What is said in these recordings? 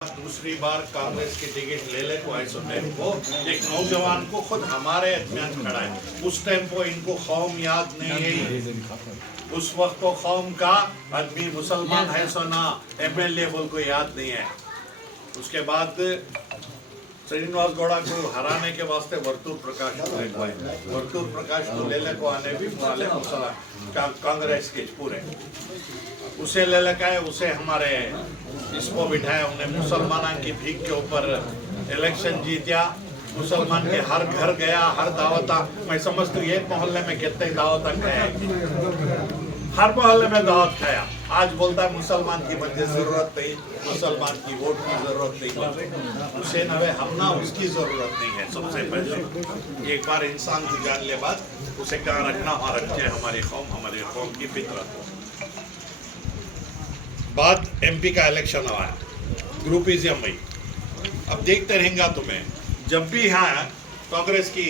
दूसरी बार कांग्रेस की टिकट ले ले को ऐसा नहीं को एक नौजवान को खुद हमारे अदमियान खड़ा है। उस टाइम को इनको कौम याद नहीं है, उस वक्त को कौम का आदमी मुसलमान है सोना एमएलए बोल को याद नहीं है। उसके बाद श्रीनिवास गौड़ा को हराने के वास्ते वर्तुर प्रकाश को लगवाए, वर्तुर प्रकाश को ले ले को आने भी वाले कांग्रेस के पूरे उसे ले लगा है, उसे हमारे इसको बिठाया, उन्हें मुसलमानों की भीख के ऊपर इलेक्शन जीतिया। मुसलमान के हर घर गया, हर दावता, मैं समझता हूँ एक मोहल्ले में कितने दावत खाया, हर मोहल्ले में दावत खाया। आज बोलता है मुसलमान की मुझे जरूरत नहीं, मुसलमान की वोट की जरूरत नहीं। उसे नवे हम ना उसकी जरूरत नहीं है। सबसे पहले एक बार इंसान को जान ले बात, उसे कहाँ रखना वहाँ रखे हमारी कौम की फितरत। बात एमपी का इलेक्शन हुआ है, ग्रुपिज्म हुई। अब देखते रहेंगे तुम्हें, जब भी यहाँ कांग्रेस की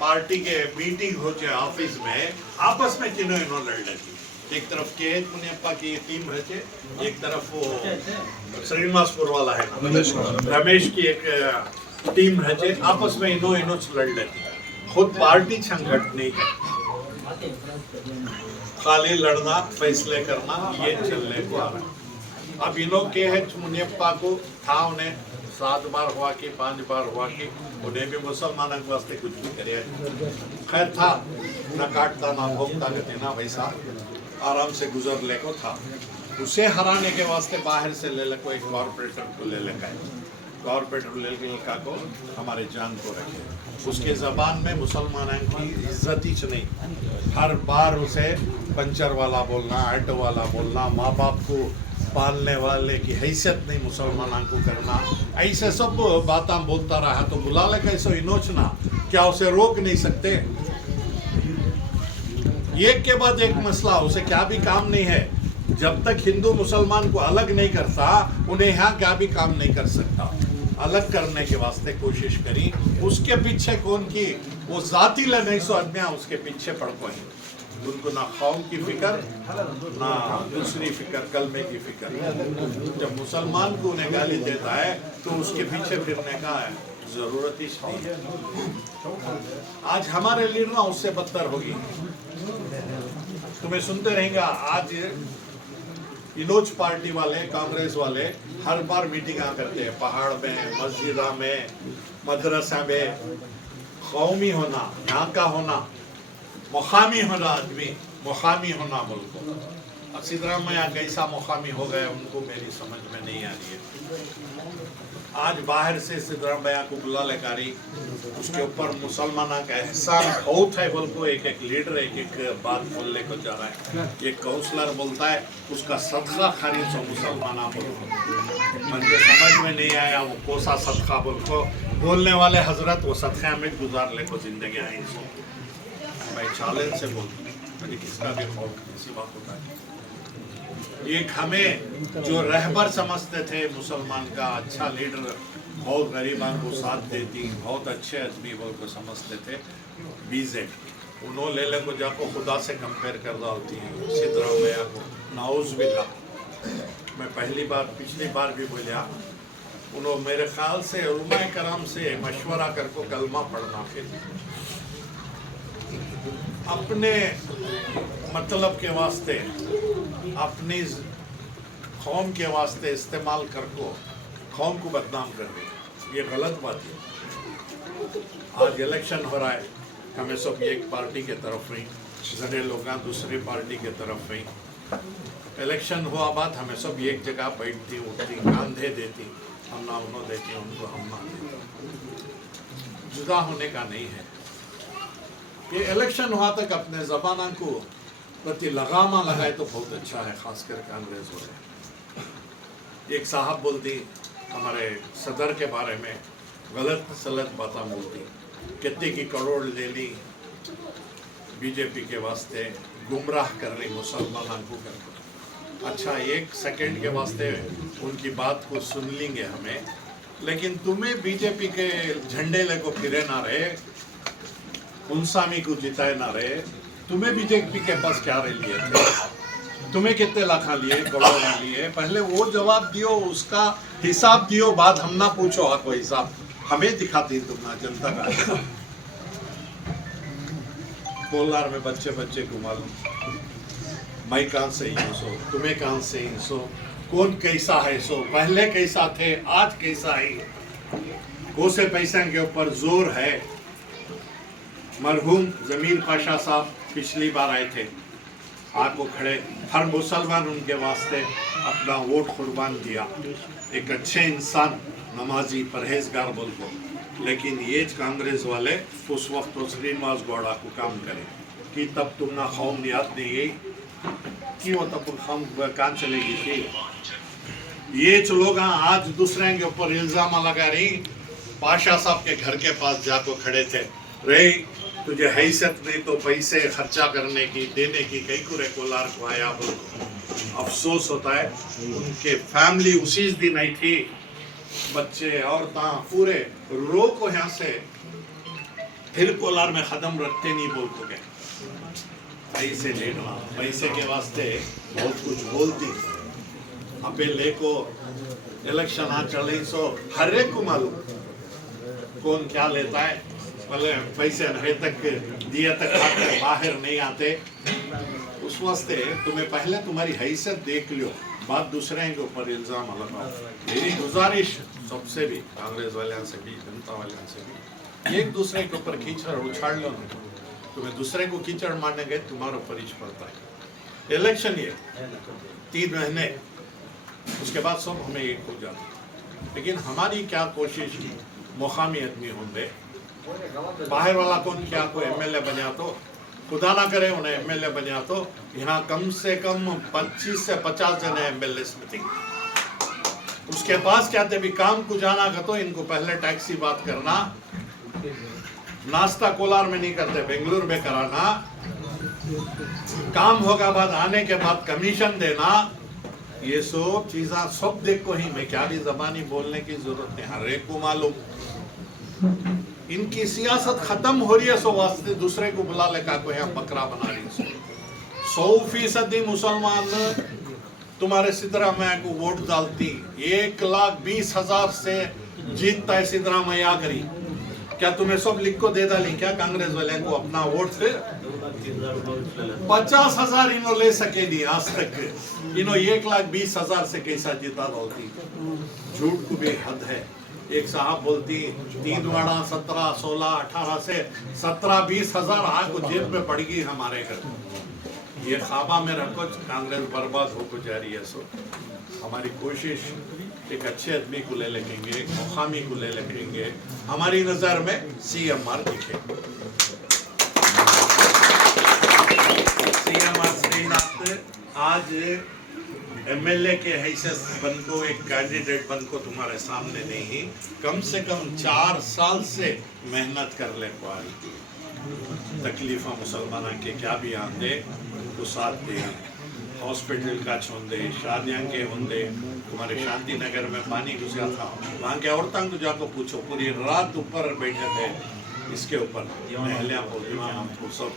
पार्टी के मीटिंग हो जाए ऑफिस में, आपस में किन्हों इन्होंने लड़ लेती। एक तरफ के मुनियप्पा की टीम रहते, एक तरफ वो श्रीनिवासपुर वाला है रमेश की एक टीम रहते, आपस में इन्हों लड़ लेती। खुद पार्टी संगठन नहीं है, खाली लड़ना, फैसले करना, ये चलने को आ रहा है। अब इन्हों के है मुनियप्पा को था, उन्हें 7 बार हुआ कि 5 बार हुआ कि उन्हें भी मुसलमानों के वास्ते कुछ भी करे, खैर था ना, काटता ना भोगता ना, वैसा आराम से गुजर ले को था। उसे हराने के वास्ते बाहर से ले को एक कॉर्पोरेटर को ले लेगा, कॉर्पोरेटर ले का को हमारे जान को रखे। उसके जबान में मुसलमानों की इज्जत ही नहीं, हर बार उसे पंचर वाला बोलना, ऑटो वाला बोलना, माँ बाप को पालने वाले की हैसियत नहीं मुसलमानों को करना, ऐसे सब बातें बोलता रहा। तो बुला ले कैसे इनोचना, क्या उसे रोक नहीं सकते? एक के बाद एक मसला, उसे क्या भी काम नहीं है। जब तक हिंदू मुसलमान को अलग नहीं करता, उन्हें यहाँ क्या भी काम नहीं कर सकता। अलग करने के वास्ते कोशिश करी, उसके पीछे कौन की वो जाती ले नहीं सो आदमियाँ उसके पीछे पड़ पाए। उनको ना कौम की फिक्र, ना दूसरी फिक्र, कलमे की फिक्र। जब मुसलमान को उन्हें गाली देता है तो उसके पीछे फिरने का जरूरत ही नहीं है। आज हमारे लीडर ना उससे बदतर होगी, तुम्हें सुनते रहेंगे। आज इनोज पार्टी वाले, कांग्रेस वाले हर बार मीटिंग करते हैं, पहाड़ में, मस्जिदा में, मदरसा में। कौमी होना, यहाँ का होना, मुकामी होना, आदमी मुकामी होना मुल्क। अब सिद्धरामैया कैसा मुकामी हो गया उनको मेरी समझ में नहीं आ रही है। आज बाहर से सिद्धरामैया को बुला लेकारी, उसके ऊपर मुसलमाना का एहसान बहुत है बोल को एक एक लीडर एक बात बोलने को जा रहा है। एक काउंसलर बोलता है उसका सदका खारिज हो मुसलमाना बोल को, मुझे समझ में नहीं आया वो कोसा सदका बोल को। बोलने वाले हजरत वो सदका में गुजार ले को जिंदगी आई। मैं चैलेंज से बोलती हूँ, किसका भी खौफ किसी बात होता है। एक हमें जो रहबर समझते थे मुसलमान का, अच्छा लीडर, बहुत गरीबान को साथ देती, बहुत अच्छे आदमी बोल को समझते थे, बीजेपी उन्होंने ले ले को जाको खुदा से कंपेयर कर डालती है सिद्धरामैया को। नाउज बिल्ला, मैं पहली बार पिछली बार भी बोलिया, उन्होंने मेरे ख्याल से उलमाए कराम से मशवरा करको कलमा पढ़ना, फिर अपने मतलब के वास्ते, अपनी कौम के वास्ते इस्तेमाल करको कौम को बदनाम कर दे, ये गलत बात है। आज इलेक्शन हो रहा है, हमें सब एक पार्टी के तरफ नहीं, जने लोग दूसरी पार्टी के तरफ नहीं। इलेक्शन हुआ बाद हमें सब एक जगह बैठती, उठती, कांधे देती, हम ना उन्होंने देती, उनको हम ना देती। जुदा होने का नहीं है। ये इलेक्शन हुआ तक अपने ज़बाना को प्रति लगामा लगाए तो बहुत अच्छा है, खासकर कांग्रेस वाले। एक साहब बोलती हमारे सदर के बारे में गलत सलत बातें बोलती, कितने की करोड़ ले ली बीजेपी के वास्ते, गुमराह कर रही मुसलमानों को कर। अच्छा, 1 सेकंड के वास्ते उनकी बात को सुन लेंगे हमें, लेकिन तुम्हें बीजेपी के झंडे ले को फिरे ना रहे, उनसामी को जिताए ना रहे, तुम्हें बीजेपी के पास क्या रह लिए थे? तुम्हें कितने लाखा लिए, करोड़ लिए, पहले वो जवाब दियो, उसका हिसाब दियो, बाद हम ना पूछो आपको हिसाब, हमें दिखाती तुम ना जनता का हिसाब। कोलार में बच्चे बच्चे को मालूम, मैं कहां से ही सो, तुम्हें कहां से ही सो, कौन कैसा है सो, पहले कैसा थे, आज कैसा है, कोसे पैसे के ऊपर जोर है। मरहूम जमीर पाशा साहब पिछली बार आए थे, आपको खड़े, हर मुसलमान उनके वास्ते अपना वोट कुर्बान किया, एक अच्छे इंसान, नमाजी, परहेजगार बोल को, लेकिन ये कांग्रेस वाले उस वक्त तो श्रीनिवास गौड़ा को काम करे कि तब तुम ना कौम नियात नहीं गई कि वो तब हम कान चलेगी थी। ये लोग आज दूसरे के ऊपर इल्जाम लगा रही, पाशा साहब के घर के पास जाकर खड़े थे, रे तुझे हैसियत नहीं तो पैसे खर्चा करने की, देने की, कई कुरे कोलार को आया बोल। अफसोस होता है उनके फैमिली उसी दिन आई थी, बच्चे औरतां पूरे रो को यहाँ से फिर कोलार में खत्म रखते नहीं बोल को गए। पैसे लेना, पैसे के वास्ते बहुत कुछ बोलती, अबे लेको इलेक्शन आ चले सो हर एक को मालूम कौन क्या लेता है, मतलब पैसे नहे तक दिए तक खाते बाहर नहीं आते। उस वास्ते तुम्हें पहले तुम्हारी हैसियत देख लियो, बात दूसरे के ऊपर इल्जाम लगाओ। मेरी गुजारिश सबसे भी, कांग्रेस वाले से भी, जनता वाले से भी, एक दूसरे के ऊपर कीचड़ उछाड़ लो ना, तुम्हें दूसरे को कीचड़ मारने गए तुम्हारे ऊपर ही पड़ता है। इलेक्शन ये 3 महीने, उसके बाद सब हमें एक हो जाता। लेकिन हमारी क्या कोशिश, मुकामी आदमी होंगे, बाहर वाला कौन क्या कोई एमएलए बना तो खुदा ना करे उन्हें एमएलए बना तो यहाँ कम से कम 25 से 50 जने एमएलए थे, उसके पास क्या थे भी काम को जाना का तो इनको पहले टैक्सी बात करना, नाश्ता कोलार में नहीं करते, बेंगलुरु में कराना, काम होगा बाद आने के बाद कमीशन देना, ये सब चीज़ा सब देख को ही, मैं क्या भी जबानी बोलने की जरूरत नहीं, हर एक को मालूम। इनकी सियासत खत्म हो रही है, सो वास्ते दूसरे को बुला लेकर को यहाँ बकरा बना रही है। 100% मुसलमान तुम्हारे सिद्धरामैया को वोट डालती, 1,20,000 से जीतता है सिद्धरामैया करी, क्या तुम्हें सब लिख को दे डाली क्या कांग्रेस वाले को अपना वोट से? 50,000 इन्हों ले सके नहीं आज तक, इन्हों 1,20,000 से कैसा जीता डालती, झूठ को भी हद है। एक साहब बोलती 3 वाड़ा 17, 16, 18 से 17-20,000 आग जेब में पड़ गई हमारे घर, ये ख्वाबा में रखो कांग्रेस बर्बाद हो जा रही है। सो हमारी कोशिश एक अच्छे आदमी को ले लेंगे, एक मुकामी को ले लेंगे, हमारी नजर में CMR दिखे, CMR श्रीनाथ आज एमएलए के हैसियत बन को, एक कैंडिडेट बन को तुम्हारे सामने नहीं, कम से कम 4 साल से मेहनत कर ले पाई, तकलीफा मुसलमान के क्या भी आंदे तो साथ दे, हॉस्पिटल का छोंदे, शादियां के होंदे, तुम्हारे शांति नगर में पानी घुसा था, वहाँ के औरतों को जाकर पूछो, पूरी रात ऊपर बैठे थे इसके ऊपर, महिलाएं बोलती हमको सब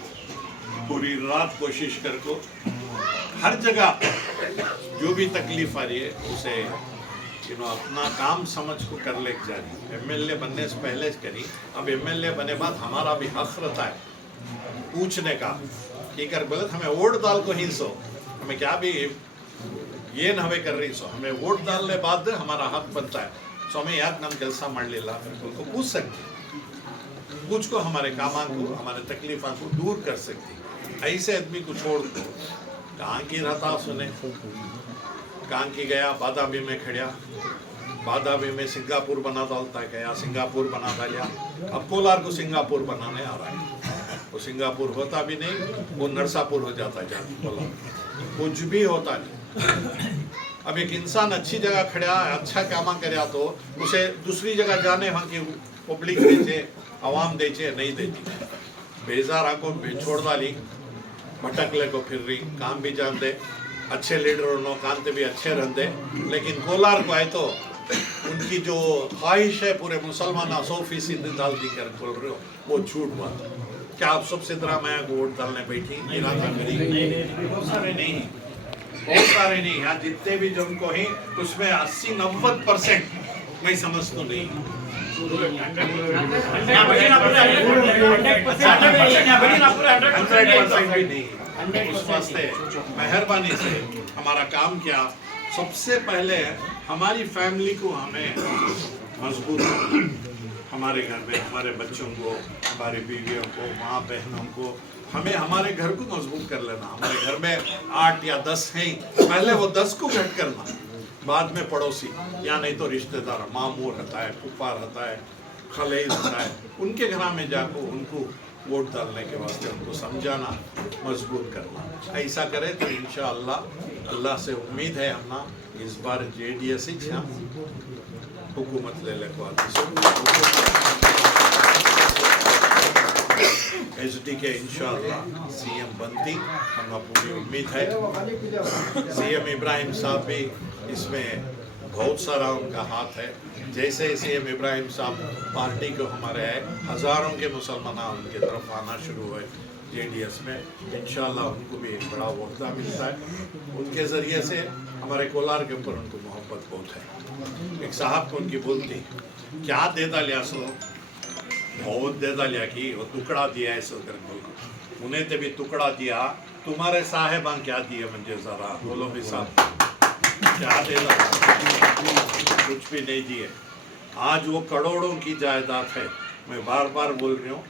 पूरी रात कोशिश कर को हर जगह जो भी तकलीफ आ रही है उसे अपना काम समझ को कर ले जा रही। एमएलए बनने से पहले करी, अब एमएलए बने बाद हमारा भी हक रहता है पूछने का कि कर गलत हमें वोट डाल को ही सो, हमें क्या भी ये न हमें कर रही सो, हमें वोट डालने बाद हमारा हक बनता है, सो हमें याद नम जलसा मर ले ला को पूछ सकती, पूछ को हमारे कामा को, हमारे तकलीफा को दूर कर सकती। ऐसे आदमी को छोड़ दो, कहाँ की रहता सुने, कहाँ की गया बादामी में खड़िया, बादामी में सिंगापुर बना डालता है, गया सिंगापुर बना डालिया, अब कोलार को सिंगापुर बनाने आ रहा है, वो सिंगापुर होता भी नहीं, वो नरसापुर हो जाता है जाके कोलार, कुछ भी होता नहीं। अब एक इंसान अच्छी जगह खड़ा अच्छा कामा करे तो उसे दूसरी जगह जाने वहाँ की पब्लिक देचे, आवाम देचे नहीं देती, बेजार आको छोड़ डाली, भटकले को फिर रही, काम भी जानते, अच्छे लीडर नो कांते भी अच्छे रहते, लेकिन कोलार को आए तो उनकी जो ख्वाहिश है पूरे मुसलमान 100% डालती कर बोल रहे हो, वो झूठ बात। क्या आप सब सिद्धरामैया को वोट डालने बैठी? नहीं, बहुत सारे नहीं, यहाँ जितने भी जिनको हैं उसमें 80-90% मैं समझता नहीं। 100% भी नहीं। उस वास्ते मेहरबानी से हमारा काम क्या, सबसे पहले हमारी फैमिली को हमें मजबूत करना, हमारे घर में हमारे बच्चों को, हमारी बीवियों को, माँ बहनों को, हमें हमारे घर को मजबूत कर लेना। हमारे घर में 8 या 10 हैं, पहले वो 10 को घट करना, बाद में पड़ोसी या नहीं तो रिश्तेदार, मामू रहता है, फूफा रहता है, खले रहता है, उनके घर में जाकर उनको वोट डालने के वास्ते उनको समझाना, मजबूत करना। ऐसा करें तो इंशाअल्लाह, अल्लाह से उम्मीद है हमना इस बार JDS ही हुकूमत ले ले को HD के इंशाअल्लाह CM बनती, हमें पूरी उम्मीद है। CM इब्राहिम साहब भी इसमें बहुत सारा उनका हाथ है। जैसे CM इब्राहिम साहब पार्टी को हमारे है, हज़ारों के मुसलमान उनके तरफ आना शुरू हुए JDS में, इंशाअल्लाह उनको भी एक बड़ा वोटा मिलता है। उनके ज़रिए से हमारे कोलार के ऊपर उनको मोहब्बत बहुत है। एक साहब को उनकी बोलती क्या दे डालिया सो, बहुत दे डालिया कि वो टुकड़ा दिया है सो करके, उन्हें तो भी टुकड़ा दिया, तुम्हारे साहेबान क्या दिए मुझे ज़रा बोलो भी साहब, क्या दे डाला, कुछ भी नहीं दिए। आज वो करोड़ों की जायदाद है। मैं बार बार बोल रही हूँ,